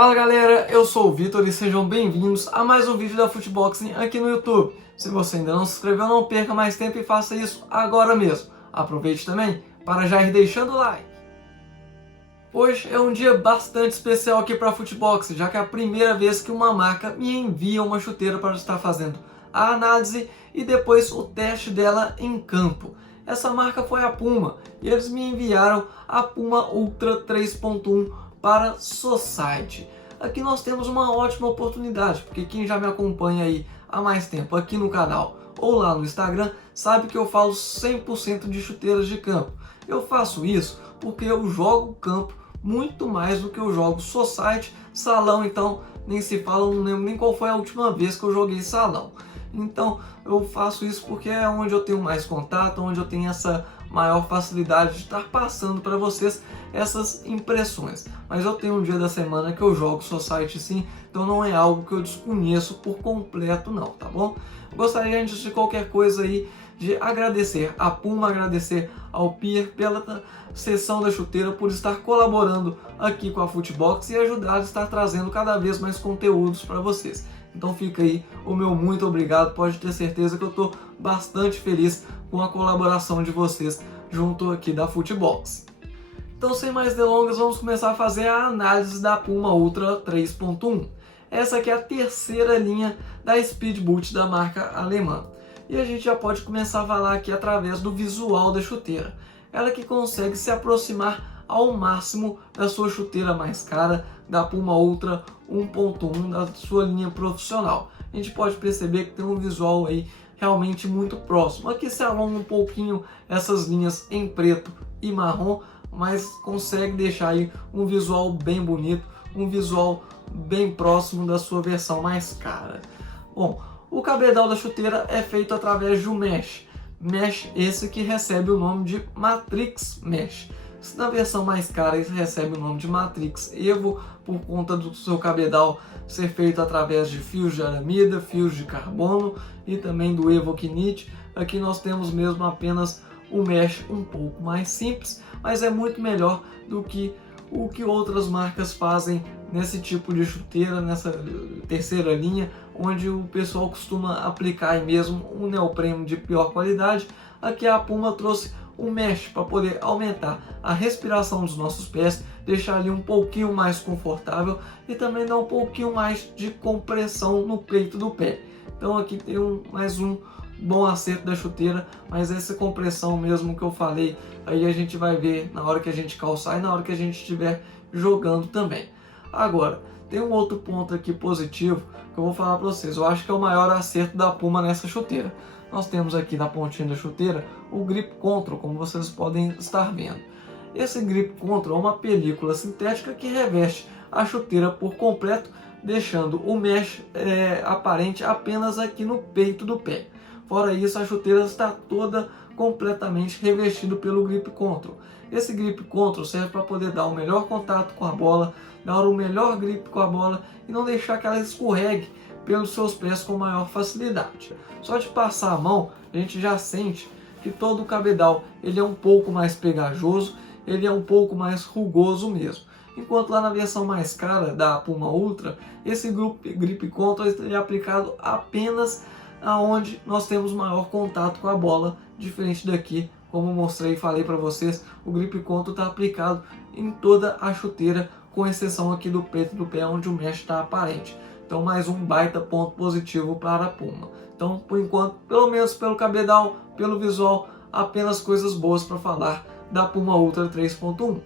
Fala galera, eu sou o Vitor e sejam bem-vindos a mais um vídeo da Futeboxing aqui no YouTube. Se você ainda não se inscreveu, não perca mais tempo e faça isso agora mesmo. Aproveite também para já ir deixando o like. Hoje é um dia bastante especial aqui para a Futeboxing, já que é a primeira vez que uma marca me envia uma chuteira para estar fazendo a análise e depois o teste dela em campo. Essa marca foi a Puma e eles me enviaram a Puma Ultra 3.1 para Society. Aqui nós temos uma ótima oportunidade, porque quem já me acompanha aí há mais tempo aqui no canal ou lá no Instagram sabe que eu falo 100% de chuteiras de campo. Eu faço isso porque eu jogo campo muito mais do que eu jogo Society. Salão então nem se fala, não lembro nem qual foi a última vez que eu joguei salão. Então eu faço isso porque é onde eu tenho mais contato, onde eu tenho essa maior facilidade de estar passando para vocês essas impressões. Mas eu tenho um dia da semana que eu jogo Society sim, então não é algo que eu desconheço por completo não, tá bom? Gostaria antes de qualquer coisa aí de agradecer a Puma, agradecer ao Pierre pela sessão da chuteira, por estar colaborando aqui com a Futebox e ajudar a estar trazendo cada vez mais conteúdos para vocês. Então fica aí o meu muito obrigado, pode ter certeza que eu estou bastante feliz com a colaboração de vocês junto aqui da Futebox. Então sem mais delongas, vamos começar a fazer a análise da Puma Ultra 3.1. Essa aqui é a terceira linha da Speed Boot da marca alemã. E a gente já pode começar a falar aqui através do visual da chuteira. Ela que consegue se aproximar ao máximo da sua chuteira mais cara, da Puma Ultra 1.1, da sua linha profissional. A gente pode perceber que tem um visual aí realmente muito próximo. Aqui se alonga um pouquinho essas linhas em preto e marrom, mas consegue deixar aí um visual bem bonito, um visual bem próximo da sua versão mais cara. Bom, o cabedal da chuteira é feito através de um mesh. Mesh esse que recebe o nome de Matrix Mesh. Na versão mais cara ele recebe o nome de Matrix Evo, por conta do seu cabedal ser feito através de fios de aramida, fios de carbono e também do Evokinite. Aqui nós temos mesmo apenas o mesh um pouco mais simples, mas é muito melhor do que o que outras marcas fazem nesse tipo de chuteira, nessa terceira linha, onde o pessoal costuma aplicar aí mesmo um neopreno de pior qualidade. Aqui a Puma trouxe um mesh para poder aumentar a respiração dos nossos pés, deixar ali um pouquinho mais confortável e também dar um pouquinho mais de compressão no peito do pé. Então aqui tem mais um bom acerto da chuteira, mas essa compressão mesmo que eu falei, aí a gente vai ver na hora que a gente calçar e na hora que a gente estiver jogando também. Agora, tem um outro ponto aqui positivo que eu vou falar para vocês. Eu acho que é o maior acerto da Puma nessa chuteira. Nós temos aqui na pontinha da chuteira o Grip Control, como vocês podem estar vendo. Esse Grip Control é uma película sintética que reveste a chuteira por completo, deixando o mesh aparente apenas aqui no peito do pé. Fora isso, a chuteira está toda completamente revestida pelo Grip Control. Esse Grip Control serve para poder dar o melhor contato com a bola, dar o melhor grip com a bola e não deixar que ela escorregue pelos seus pés com maior facilidade. Só de passar a mão, a gente já sente que todo o cabedal ele é um pouco mais pegajoso, ele é um pouco mais rugoso mesmo. Enquanto lá na versão mais cara da Puma Ultra, esse Grip Control é aplicado apenas aonde nós temos maior contato com a bola, diferente daqui, como mostrei e falei para vocês, o Grip Control está aplicado em toda a chuteira, com exceção aqui do peito do pé, onde o mesh está aparente. Então mais um baita ponto positivo para a Puma. Então por enquanto, pelo menos pelo cabedal, pelo visual, apenas coisas boas para falar da Puma Ultra 3.1.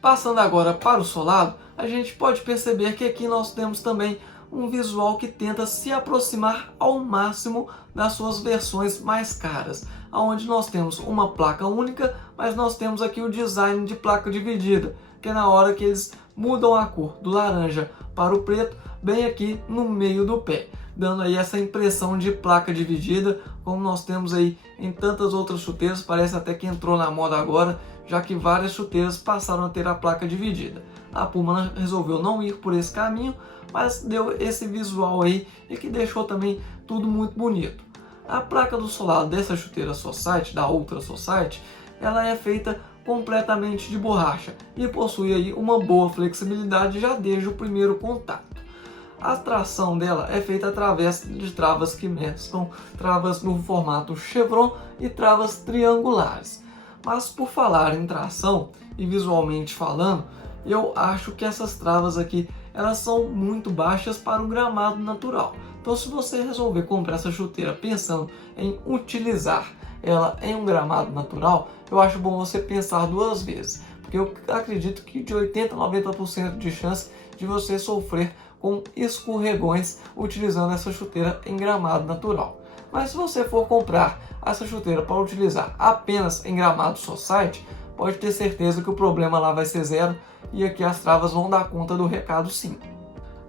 Passando agora para o solado, a gente pode perceber que aqui nós temos também um visual que tenta se aproximar ao máximo das suas versões mais caras, onde nós temos uma placa única, mas nós temos aqui o design de placa dividida, que é na hora que eles mudam a cor do laranja para o preto, bem aqui no meio do pé, dando aí essa impressão de placa dividida, como nós temos aí em tantas outras chuteiras. Parece até que entrou na moda agora, já que várias chuteiras passaram a ter a placa dividida. A Puma resolveu não ir por esse caminho, mas deu esse visual aí e que deixou também tudo muito bonito. A placa do solado dessa chuteira Society, da Ultra Society, ela é feita completamente de borracha e possui aí uma boa flexibilidade já desde o primeiro contato. A tração dela é feita através de travas que mesclam travas no formato chevron e travas triangulares. Mas por falar em tração e visualmente falando, eu acho que essas travas aqui elas são muito baixas para o gramado natural. Então se você resolver comprar essa chuteira pensando em utilizar ela em um gramado natural, eu acho bom você pensar duas vezes, porque eu acredito que de 80 a 90% de chance de você sofrer com escorregões utilizando essa chuteira em gramado natural. Mas se você for comprar essa chuteira para utilizar apenas em gramado society, pode ter certeza que o problema lá vai ser zero e aqui as travas vão dar conta do recado sim.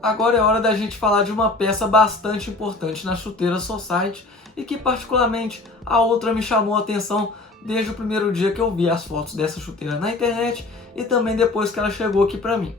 Agora é hora da gente falar de uma peça bastante importante na chuteira society e que particularmente a outra me chamou a atenção desde o primeiro dia que eu vi as fotos dessa chuteira na internet e também depois que ela chegou aqui para mim.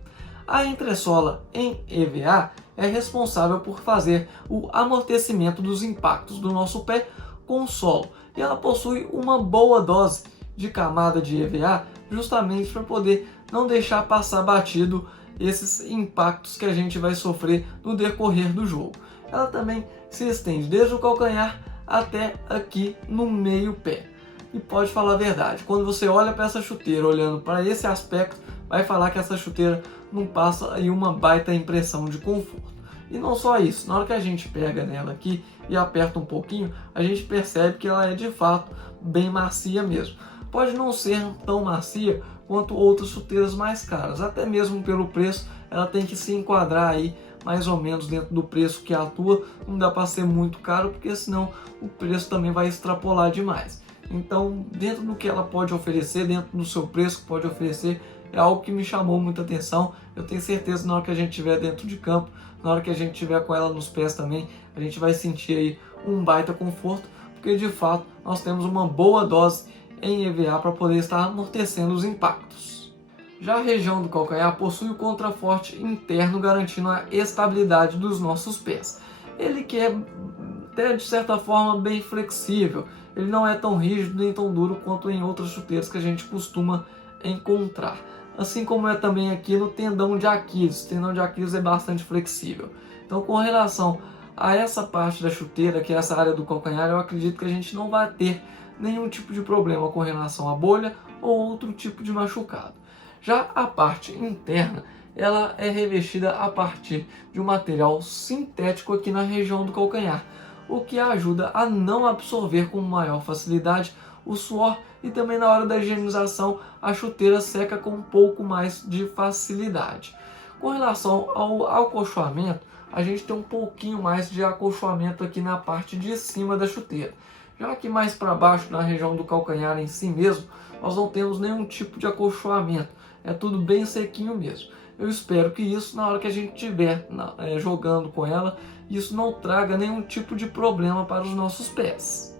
A entressola em EVA é responsável por fazer o amortecimento dos impactos do nosso pé com o solo e ela possui uma boa dose de camada de EVA justamente para poder não deixar passar batido esses impactos que a gente vai sofrer no decorrer do jogo. Ela também se estende desde o calcanhar até aqui no meio pé. E pode falar a verdade, quando você olha para essa chuteira olhando para esse aspecto, vai falar que essa chuteira não passa aí uma baita impressão de conforto. E não só isso, na hora que a gente pega nela aqui e aperta um pouquinho, a gente percebe que ela é de fato bem macia mesmo. Pode não ser tão macia quanto outras chuteiras mais caras, até mesmo pelo preço, ela tem que se enquadrar aí mais ou menos dentro do preço que atua, não dá para ser muito caro, porque senão o preço também vai extrapolar demais. Então, dentro do que ela pode oferecer, dentro do seu preço que pode oferecer, é algo que me chamou muita atenção. Eu tenho certeza que na hora que a gente estiver dentro de campo, na hora que a gente estiver com ela nos pés também, a gente vai sentir aí um baita conforto, porque de fato nós temos uma boa dose em EVA para poder estar amortecendo os impactos. Já a região do calcanhar possui o contraforte interno garantindo a estabilidade dos nossos pés. Ele que é até de certa forma bem flexível, ele não é tão rígido nem tão duro quanto em outras chuteiras que a gente costuma encontrar. Assim como é também aqui no tendão de Aquiles. O tendão de Aquiles é bastante flexível. Então, com relação a essa parte da chuteira, que é essa área do calcanhar, eu acredito que a gente não vai ter nenhum tipo de problema com relação à bolha ou outro tipo de machucado. Já a parte interna, ela é revestida a partir de um material sintético aqui na região do calcanhar, o que ajuda a não absorver com maior facilidade o suor e também na hora da higienização a chuteira seca com um pouco mais de facilidade. Com relação ao acolchoamento, a gente tem um pouquinho mais de acolchoamento aqui na parte de cima da chuteira. Já que mais para baixo, na região do calcanhar em si mesmo, nós não temos nenhum tipo de acolchoamento. É tudo bem sequinho mesmo. Eu espero que isso, na hora que a gente estiver jogando com ela, isso não traga nenhum tipo de problema para os nossos pés.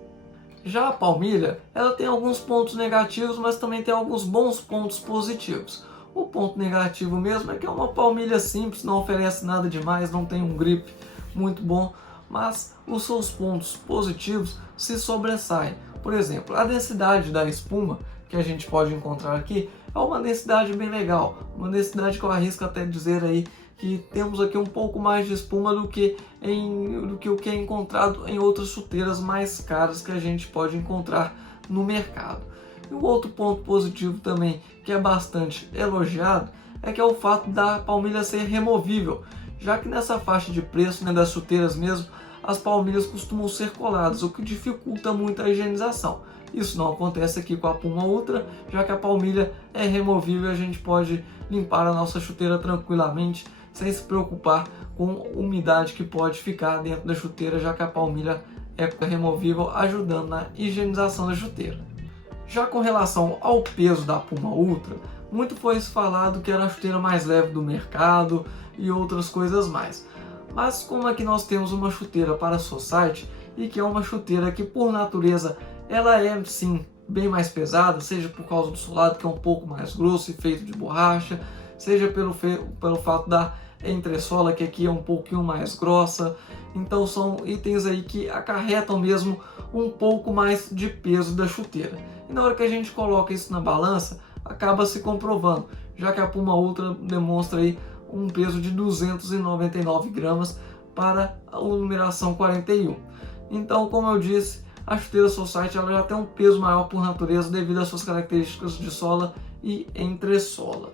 Já a palmilha, ela tem alguns pontos negativos, mas também tem alguns bons pontos positivos. O ponto negativo mesmo é que é uma palmilha simples, não oferece nada demais, não tem um grip muito bom, mas os seus pontos positivos se sobressaem. Por exemplo, a densidade da espuma que a gente pode encontrar aqui é uma densidade bem legal, uma densidade que eu arrisco até dizer aí que temos aqui um pouco mais de espuma do que o que é encontrado em outras chuteiras mais caras que a gente pode encontrar no mercado. E o outro ponto positivo também, que é bastante elogiado, é que é o fato da palmilha ser removível, já que nessa faixa de preço, das chuteiras mesmo, as palmilhas costumam ser coladas, o que dificulta muito a higienização. Isso não acontece aqui com a Puma Ultra, já que a palmilha é removível e a gente pode limpar a nossa chuteira tranquilamente, sem se preocupar com umidade que pode ficar dentro da chuteira, já que a palmilha é removível, ajudando na higienização da chuteira. Já com relação ao peso da Puma Ultra, muito foi falado que era a chuteira mais leve do mercado e outras coisas mais. Mas como aqui nós temos uma chuteira para society e que é uma chuteira que por natureza ela é sim bem mais pesada, seja por causa do solado que é um pouco mais grosso e feito de borracha, seja pelo fato da entressola que aqui é um pouquinho mais grossa. Então são itens aí que acarretam mesmo um pouco mais de peso da chuteira. E E na hora que a gente coloca isso na balança, acaba se comprovando, já que a Puma Ultra demonstra aí um peso de 299 gramas para a numeração 41. Então, como eu disse, a chuteira Society ela já tem um peso maior por natureza devido às suas características de sola e entressola.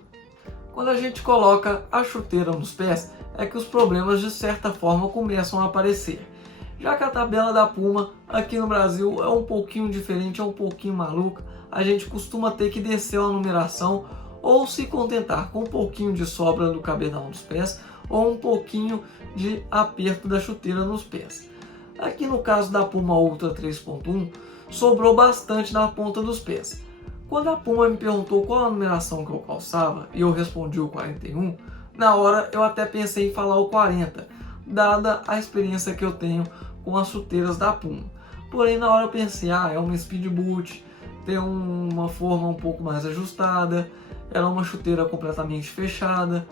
Quando a gente coloca a chuteira nos pés, é que os problemas de certa forma começam a aparecer. Já que a tabela da Puma aqui no Brasil é um pouquinho diferente, é um pouquinho maluca, a gente costuma ter que descer a numeração ou se contentar com um pouquinho de sobra do cabedal dos pés ou um pouquinho de aperto da chuteira nos pés. Aqui no caso da Puma Ultra 3.1, sobrou bastante na ponta dos pés. Quando a Puma me perguntou qual a numeração que eu calçava e eu respondi o 41, na hora eu até pensei em falar o 40, dada a experiência que eu tenho com as chuteiras da Puma. Porém na hora eu pensei, é uma Speed Boot, tem uma forma um pouco mais ajustada, ela é uma chuteira completamente fechada,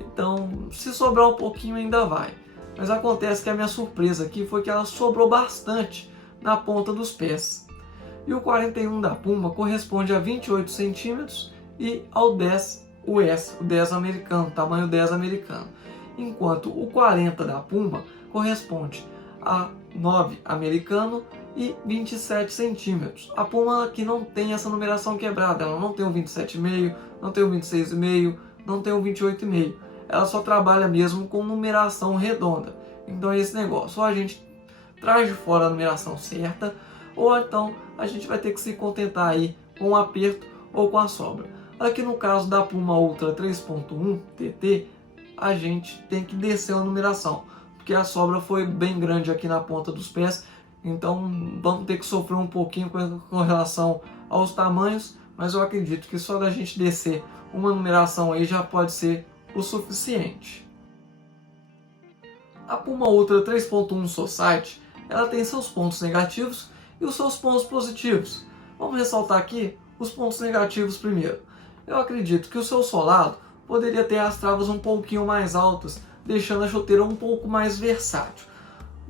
então se sobrar um pouquinho ainda vai. Mas acontece que a minha surpresa aqui foi que ela sobrou bastante na ponta dos pés. E o 41 da Puma corresponde a 28 centímetros e ao 10 US, o 10 americano, tamanho 10 americano. Enquanto o 40 da Puma corresponde a 9 americano e 27 centímetros. A Puma aqui não tem essa numeração quebrada, ela não tem o 27,5, não tem o 26,5, não tem o 28,5. Ela só trabalha mesmo com numeração redonda. Então é esse negócio, ou a gente traz de fora a numeração certa, ou então a gente vai ter que se contentar aí com o aperto ou com a sobra. Aqui no caso da Puma Ultra 3.1 TT, a gente tem que descer a numeração, porque a sobra foi bem grande aqui na ponta dos pés, então vamos ter que sofrer um pouquinho com relação aos tamanhos, mas eu acredito que só da gente descer uma numeração aí já pode ser o suficiente. A Puma Ultra 3.1 Society, ela tem seus pontos negativos e os seus pontos positivos. Vamos ressaltar aqui os pontos negativos primeiro. Eu acredito que o seu solado poderia ter as travas um pouquinho mais altas, deixando a chuteira um pouco mais versátil.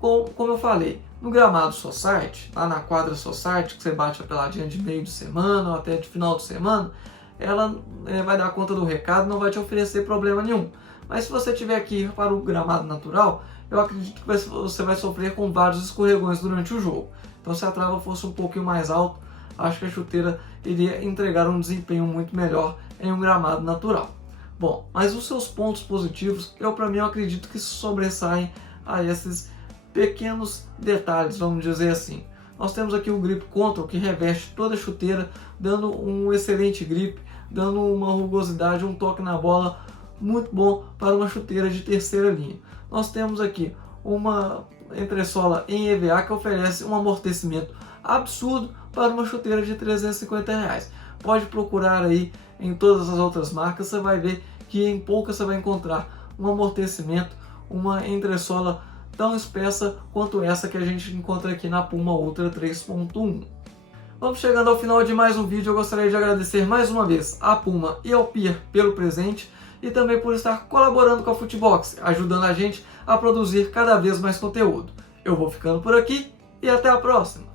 Como eu falei, no gramado Society, lá na quadra Society, que você bate a peladinha de meio de semana ou até de final de semana, ela vai dar conta do recado, não vai te oferecer problema nenhum. Mas se você tiver que ir para o gramado natural, eu acredito que você vai sofrer com vários escorregões durante o jogo. Então se a trava fosse um pouquinho mais alta, acho que a chuteira iria entregar um desempenho muito melhor em um gramado natural. Bom, mas os seus pontos positivos, eu acredito que sobressaem a esses pequenos detalhes, vamos dizer assim. Nós temos aqui o Grip Control, que reveste toda a chuteira, dando um excelente grip, dando uma rugosidade, um toque na bola muito bom para uma chuteira de terceira linha. Nós temos aqui uma entressola em EVA que oferece um amortecimento absurdo para uma chuteira de R$350. Pode procurar aí em todas as outras marcas, você vai ver que em poucas você vai encontrar um amortecimento, uma entressola tão espessa quanto essa que a gente encontra aqui na Puma Ultra 3.1. Vamos chegando ao final de mais um vídeo. Eu gostaria de agradecer mais uma vez à Puma e ao Pier pelo presente e também por estar colaborando com a Futebox, ajudando a gente a produzir cada vez mais conteúdo. Eu vou ficando por aqui e até a próxima!